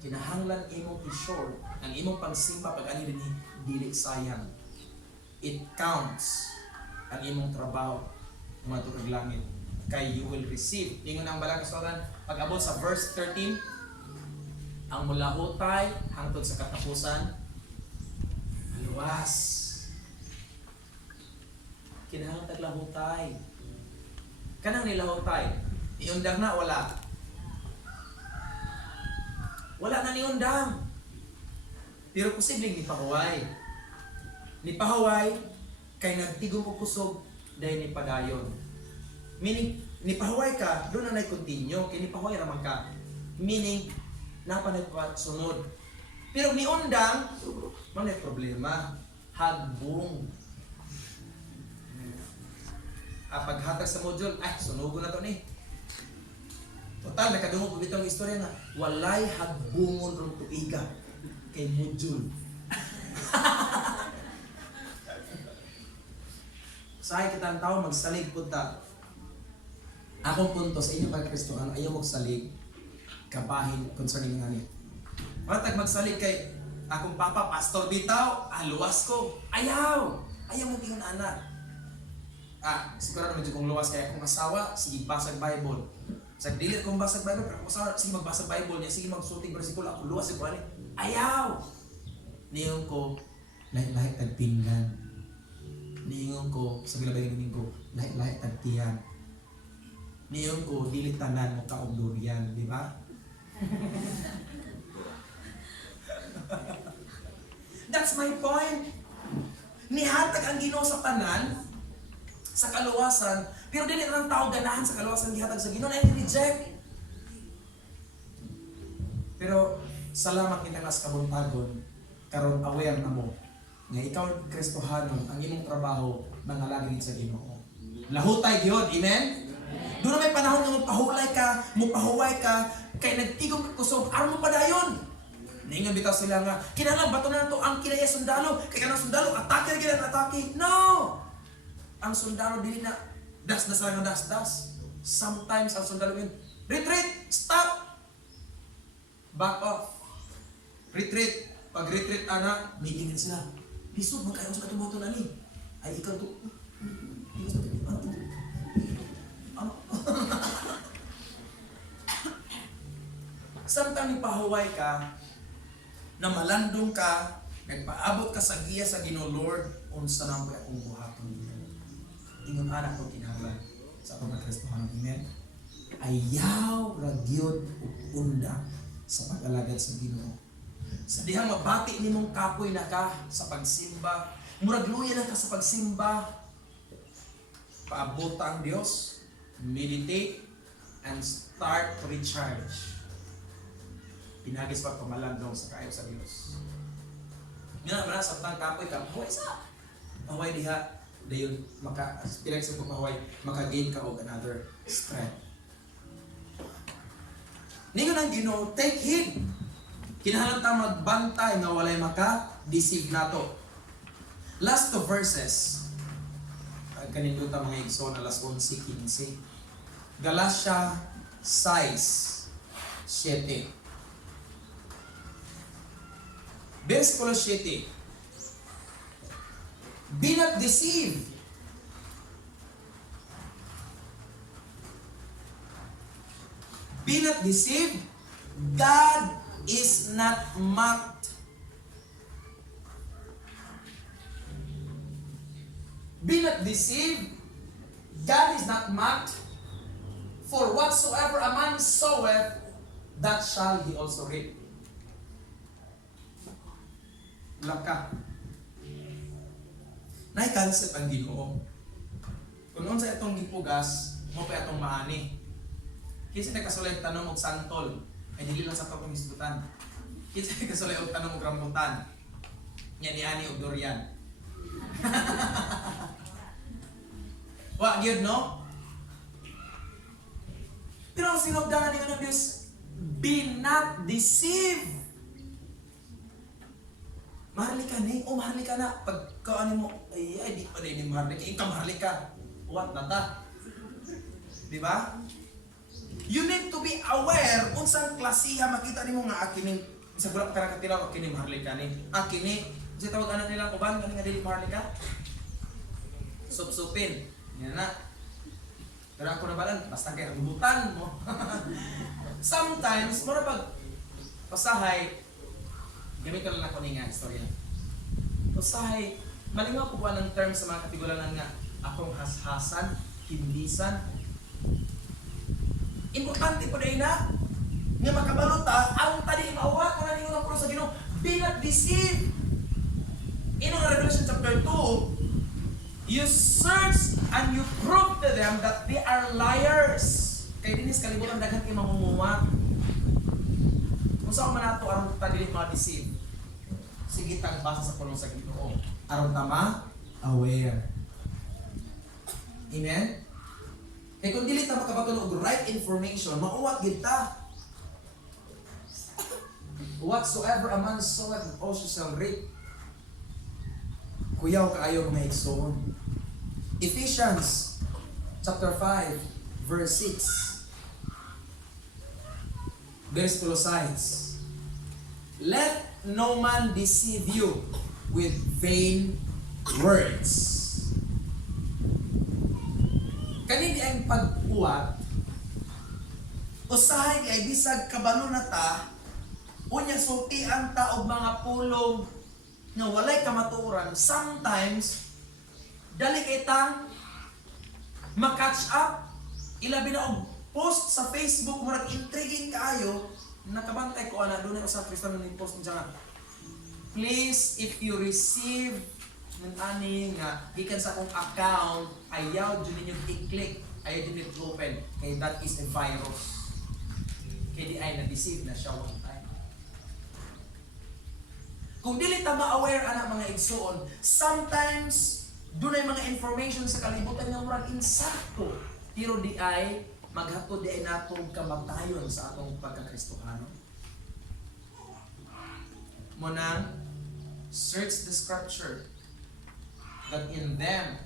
Kinahanglan imong i-sure ang imong pagsimba pag ani dinhi dili sayang. It counts ang imong trabaho mga tukag langit kay you will receive. Ingon ang balang kasulatan pag abot sa verse 13 ang mulahutay hangtod sa katapusan luwas. Kinahanglan taglahutay. Kanang nilahutay iundang na wala na niundang. Pero posibleng ni pahuway kay nagtigong og kusog dahil ni padayon. Meaning ni pahuway ka doon na continue kay ni pahuway ra man ka. Meaning napanay pa sunod. Pero ni undang man may problema. Hagbong. Paghatag sa module, sunugo na to ni. Total, nakadungog ko itong istorya na walay hagbungon rong tuiga kay module. Sahay kitang tao magsalig po ta. Akong punto sa inyo kay Kristo, ayaw magsalig kabahin concerning nga niya. Matag magsalig kay akong papa, pastor bitaw, luwas ko. Ayaw mo tingnan anak. Sigurado medyo kung luwas kaya akong asawa, sige basag Bible. Sa dilit kong basag Bible, pero kung asawa, sige magbasag Bible niya, sige magsulting bersikulo, ako luwas ko ani. Ayaw! Niyon ko, lahi-lahi tagpinggan. Niyon ko, sa bilabay ng ko, lahi-lahi tagtiyan. Niyon ko, dili tanan mo kaog durian, di ba? That's my point. Nihatag ang Ginoo sa tanan, sa kaluwasan, pero dili lang tao ganahan sa kaluwasan gihatag sa Ginoo na reject. Pero salamat kita nga sa kabuntagon karon aware na mo nga ikaw Kristohanon ang imong trabaho nangalangin sa Ginoo. Lahutay gyud, amen? Doon na may panahon nga mupahuway ka, kay nagtigong kusog, aron mo padayon. Ningon bitaw sila nga, kinahanglan bato na to ang kinaya sundalo, kay kanang sundalo, atake na atake. No! Ang sundalo dili na das-das lang ang das-das. Sometimes ang sundalo yun, retreat! Stop! Back off. Retreat. Pag retreat ana, meetingin sila. Lisod, magkaroon sa katumoto na ni. Ay, ikaw to. Sometimes ipahuway ka, na malandong ka, nagpaabot ka sa giya sa Ginoo Lord, unsa nang ba akong buhaton dito. Ingon anak ko kinahanglan sa pagkakristohan. Amen. Ayaw ragyod unda sa pag-alagad sa Ginoo. Sa dihang mabati nimong kapoy na ka sa pagsimba, murag luya na ka sa pagsimba, paabot ang Dios, meditate, and start to recharge. Pinagis pag pamalandong sa kayo sa Dios. Nga na sa tang kapoy ka, huwag sa huwag diha, dayon pinag sa pagpahuway, maka-gain ka og another strength. Ningon ang Ginoo, take heed. Kinahanglan ta magbantay nga walay maka-deceive nato. Last two verses. Kanindot ta mga igsoon alas 11:15. Galatia 6:7. Versikulo 7. Be not deceived. Be not deceived. God is not mocked. Be not deceived. God is not mocked. For whatsoever a man soweth, that shall he also reap. Laka. Nai-concept ang Ginoo. Kung unsa itong gipugas, mo pa itong maani. Kinsa nagkasulay og tanong og santol, ay dili lang sa totong isgutan. Kinsa nagkasulay og tanong og rambutan, nya ni ani og durian. Wa gyud no? Pero ang sinugdanan ni ng Diyos, be not deceived. Mahalika ni, o mahalika na. Pagka ano mo, ay di pa din mahalika. Ikaw mahalika. What na ta? Di ba? You need to be aware unsang klasiha makita nimo nga akini sa gulap ka nakatilaw akini mahalika ni. Akini, kasi tawag anak nila uban kani nga dili mahalika. Sup-supin. Yan na. Pero ako na balan, basta kaya rubutan mo. Sometimes, mura pag pasahay, gamit ko lang ako nga istorya. Pasahay, malingaw ko ba ng term sa mga katigulanan nga, akong hashasan, hindisan. Importante po dahil na, nga makabaluta, ang tadi mauwa ko na ninyo ng sa Ginoo, be not deceived. In Revelation chapter 2, you search and you prove to them that they are liars. Kaya dinis kalibutan daghan kay mamumuwa. Kung saan man nato aron ta dili ma-deceive. Sige tang basa sa pulong sa Ginoo. Aron ta ma-aware. Amen. Kaya kung dili ta makabatulo og right information, mauwat gid ta. Whatsoever a man soweth also shall reap. Kuyaw kaayo mga igsoon. Ephesians chapter 5 verse 6. Versikulo 6. Let no man deceive you with vain words. Kani di ang pag-uwat, usahay ay bisag kabalo na ta, unya sultian ta og mga pulong nga walay kamatuoran. Sometimes dali kay ta ma-catch up, ilabi na og post sa Facebook murag intriguing kaayo, nakabantay ko ana dunay usa Kristiyano ning post niya. Please, if you receive ng ani nga gikan sa akong account, ayaw jud ninyo i-click, ayaw jud ninyo open kay that is a virus. Kay di ay na-deceive na siya one time. Kung dili ta ma-aware ana mga igsoon, sometimes dunay mga information sa kalibutan nga murag insakto, pero di ay maghatod di ay nato kamatayon sa atong pagka-Kristiyano. Munang search the scripture that in them,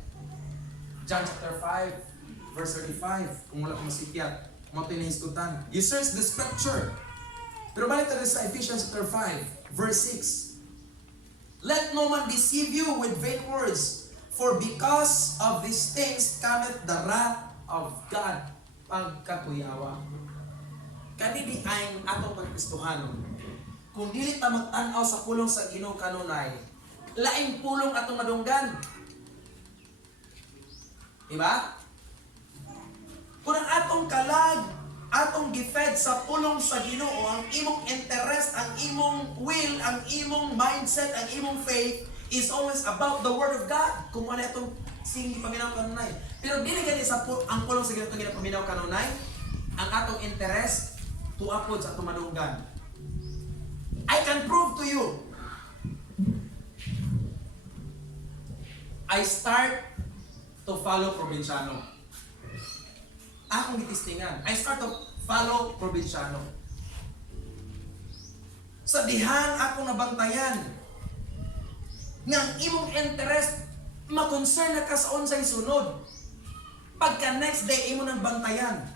John chapter 5 verse 35, kung wala kong masipyat, kung ito yung hiskutan, you search the scripture. Pero balik tayo sa Ephesians chapter 5 verse 6. Let no man deceive you with vain words, for because of these things cometh the wrath of God. Pagkakuyawa. Kani di ay atong pagkristohanon. Kung dili ta mag-an-aw sa pulong sa Ginoo kanunay, laing pulong atong madunggan. Diba? Kung ang atong kalag, atong gifed sa pulong sa Ginoo, ang imong interest, ang imong will, ang imong mindset, ang imong faith is always about the Word of God. Kung ano itong singi paminaw kanunay. Pero dili gani sa ang pulong sa Ginoo itong ginapaminaw kanunay, ang atong interest tuapod sa atong madunggan. I can prove to you. I start to follow probinsyano. Akong gitistingan. I start to follow probinsyano. Sa dihan akong nabantayan ng imong interest, ma-concern na ka sa unsay sunod. Pagka next day, imo nang bantayan.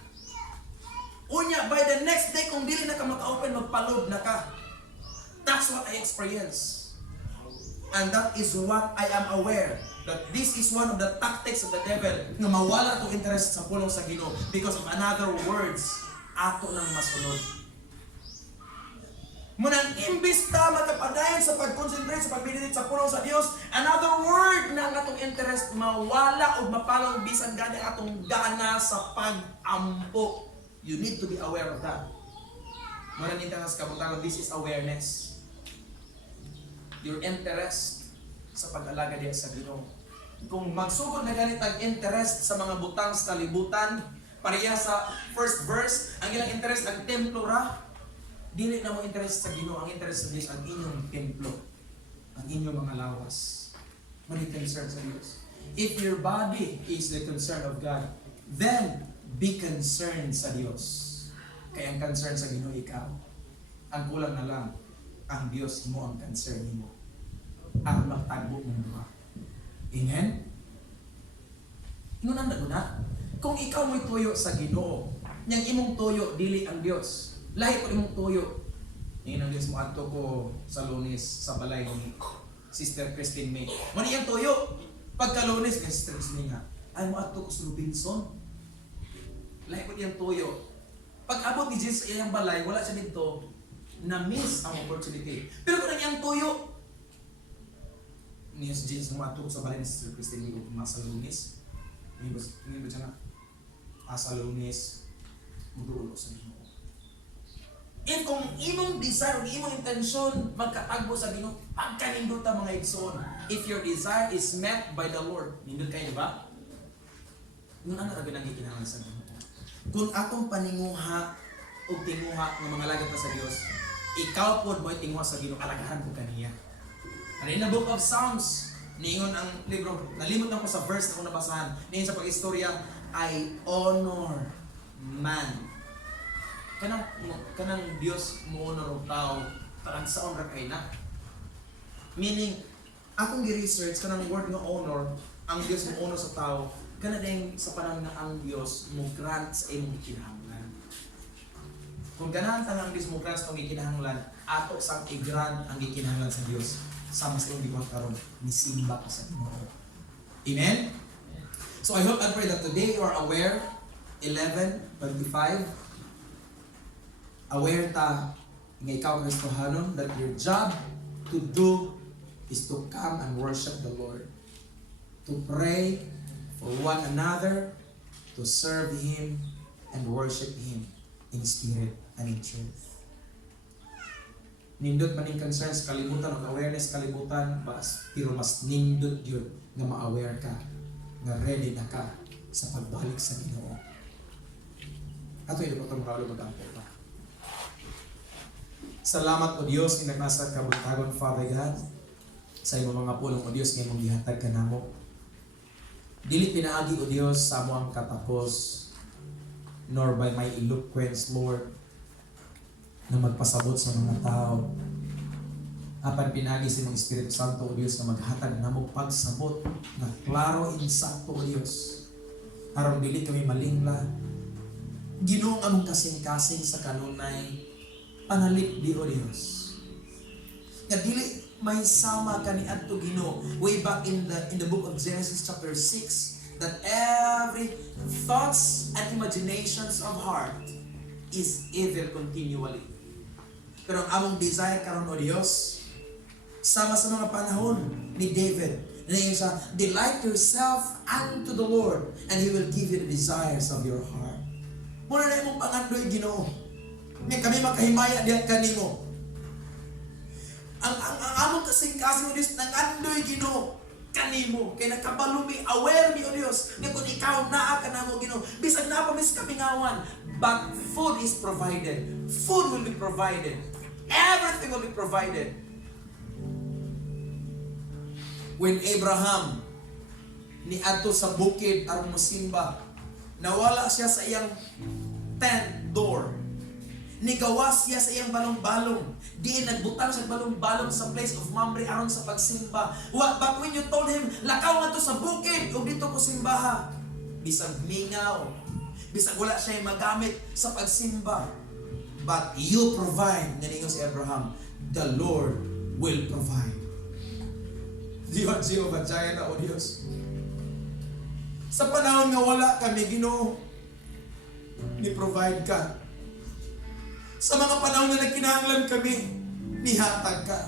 Unya, by the next day, kung dili na ka maka-open, magpaload na ka. That's what I experience. And that is what I am aware. That this is one of the tactics of the devil na mawala to interest sa pulong sa Ginoo because of another words ato nang masunod. Munang imbis ka magkapadayon sa pag-concentrate, sa pag-meditate sa pulong sa Dios, another word na ang atong interest mawala o mapalong bisan gani ang atong gana sa pag-ampo. You need to be aware of that. Muna nita nga sa kabutangon, this is awareness. Your interest sa pag-alaga diya sa Ginoo. Kung magsugod na ganit ang interest sa mga butang sa kalibutan, pareha sa first verse, ang ilang interest ang templo ra, dili na mo interest sa Ginoo, ang interest sa Diyos ang inyong templo, ang inyong mga lawas. Mali concern sa Diyos. If your body is the concern of God, then be concerned sa Diyos. Kaya ang concern sa Ginoo ikaw. Ang kulang na lang, ang Diyos mo ang concern mo. Ang magtagbo mo ba? Amen? Ngunan na guna. Kung ikaw mo'y tuyo sa Ginoo, niyang imong tuyo, dili ang Diyos. Lahi po imong tuyo. Ngayon ang Diyos mo ato ko sa Lunes, sa balay ni Sister Christine May. Mani ang tuyo. Pagka Lunes, ni Sister Christine nga, ay mo ato ko sa Robinson. Lahi po iyang tuyo. Pag abot ni Jesus sa iyang balay, wala siya dito, na-miss ang opportunity. Pero kung iyang tuyo, ni Jesus mo ato ko sa balay ni Sister Christine May, kung sa Lunes, ngayon ba siya na? Sa Lunes, muduulo sa Ginoo. If kung imong desire, kung imong intensyon, magkatagbo sa Ginoo, pagkanindot ang mga igsoon. If your desire is met by the Lord, nindot kayo, di ba? Nung ang naraganang ikinahanglan sa Ginoo. Kung atong paninguha o tinguha ng mga lagat na sa Diyos, ikaw po mo'y tinguha sa Ginoo, alagahan ko kaniya. And in the book of Psalms, niingon ang libro, nalimot lang ko sa verse na kung nabasahan, niingon sa pag-istorya, I honor man. Kanang Dios mo honor og tao, parang sa honor kay na. Meaning, akong gi-research kanang word nga honor, ang Dios mo honor sa tao, kana ding sa panahon nga ang Dios mo grant sa imong kinahanglan. Kung ganahan ta nga ang Dios mo grant sa imong kinahanglan, ato sang i-grant ang gikinahanglan sa Dios. Sama sa imong gibuhat karon, nisimba ka sa Ginoo. Amen? So I hope and pray that today you are aware, 11:25, aware ta nga ikaw Kristohanon that your job to do is to come and worship the Lord, to pray for one another, to serve Him and worship Him in spirit and in truth. Nindot man yung concern sa kalibutan, ang awareness sa kalibutan, pero mas nindot yun nga ma-aware ka, nga ready na ka sa pagbalik sa Ginoo. Ato yung itong kaulo mag-ampo pa. Salamat o Diyos, inagnasa kabutagon, Father God, sa imong mga pulong o Diyos, nga imong gihatag ka namo. Dili pinaagi o Diyos sa mo ang katapos, nor by my eloquence, Lord, na magpasabot sa mga tao. Apan pinagi sa mga Espiritu Santo o Diyos na maghatag na mo pagsabot na klaro insakto o Diyos. Aron dili kami malingla. Ginoong among kasing-kasing sa kanunay panalip di o Diyos. Nga dili may sama kani adto Ginoo way back in the book of Genesis chapter 6 that every thoughts and imaginations of heart is evil continually. Pero ang among desire karon o Diyos, sama sa mga panahon ni David, na yung sa, delight yourself unto the Lord, and He will give you the desires of your heart. Muna na imong pangandoy Ginoo. May kami makahimaya diyan kanimo. Ang among kasing-kasing o Diyos, nangandoy Ginoo kanimo. Kaya nakabalumi, aware ni o Diyos, na kung ikaw naa ka na mo Ginoo, bisag na pa mis kapingawan, but food is provided. Food will be provided. Everything will be provided. When Abraham ni adto sa bukid aron mosimba, nawala siya sa iyang tent door. Nigawas siya sa iyang balong-balong. Di nagbutang sa balong-balong sa place of Mamre aron sa pagsimba. But when you told him, lakaw nga to sa bukid o dito ko simbaha, bisag mingaw, bisag wala siya magamit sa pagsimba. But you provide, naningon si Abraham, the Lord will provide. Jehovah Jireh na o Diyos. Sa panahon nga wala kami, Ginoo, ni-provide ka. Sa mga panahon na nagkinahanglan kami, nihatag ka.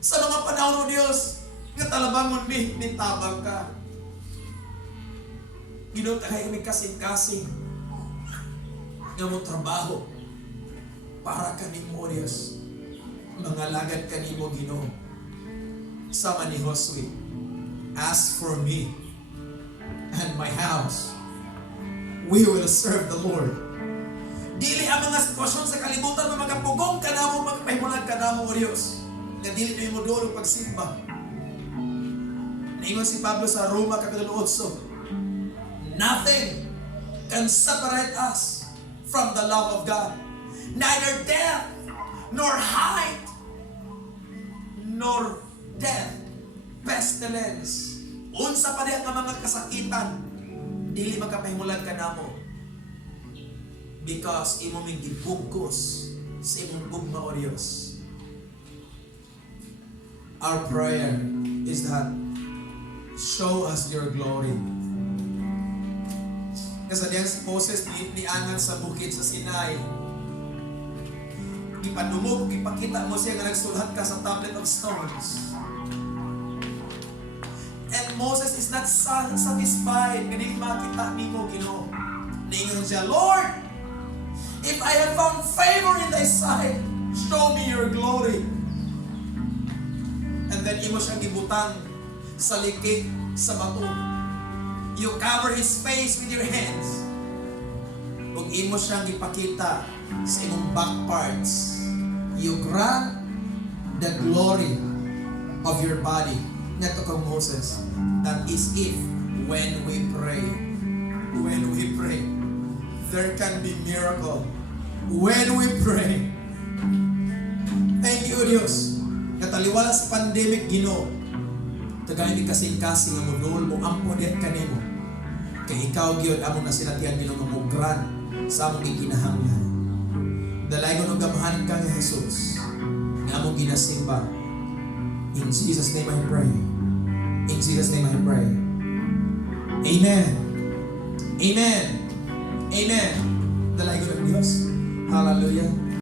Sa mga panahon mo Dios, nga talabangon mi, nitabang ka. Ginoo kay kami kasing-kasing nga mo trabaho para kanimo Dios. Mga lagad kanimo Ginoo. Sama ni Josue, as for me and my house, we will serve the Lord. Dili ang mga sitwasyon sa kalibutan na magapugong ka na mo, magpahimulag ka na mo, O Diyos. Na dili na mo doon pagsimba. Naingon si Pablo sa Roma Kapitulo 8, nothing can separate us from the love of God. Neither death, nor height, nor death, pestilence, unsa pa diha nga mga kasakitan, dili magkapahimulan ka namo. Because imo ming gibugkos sa imong gugma o Dios. Our prayer is that show us your glory. Kasi diyan si Moses niangan sa bukid sa Sinai. Ipanumog, ipakita mo siya nga nagsulat ka sa tablet of stones. And Moses is not satisfied nga di makita nimo Ginoo. Ningon siya, Lord, if I have found favor in thy sight, show me your glory. And then imo siyang gibutang sa likik sa bato. You cover his face with your hands. Ug imo siyang ipakita sa imong back parts. You grant the glory of your body. Ngadto kang Moses. That is if when we pray, there can be miracle. When we pray. Thank you, Diyos. Kataliwala sa pandemic, Ginoo. Tagay ni kasing-kasing ang modul mo, ampon at kanimo. Kay ikaw, Giyod, among nasinatihan Ginoo nga mo grant sa among ikinahanglan. Dalay ko nung gamahan ka nga Jesus, nga among ginasimba. In Jesus' name I pray. In Jesus' name I pray. Amen. Amen. Amen. Dalay ko ng Diyos. Hallelujah.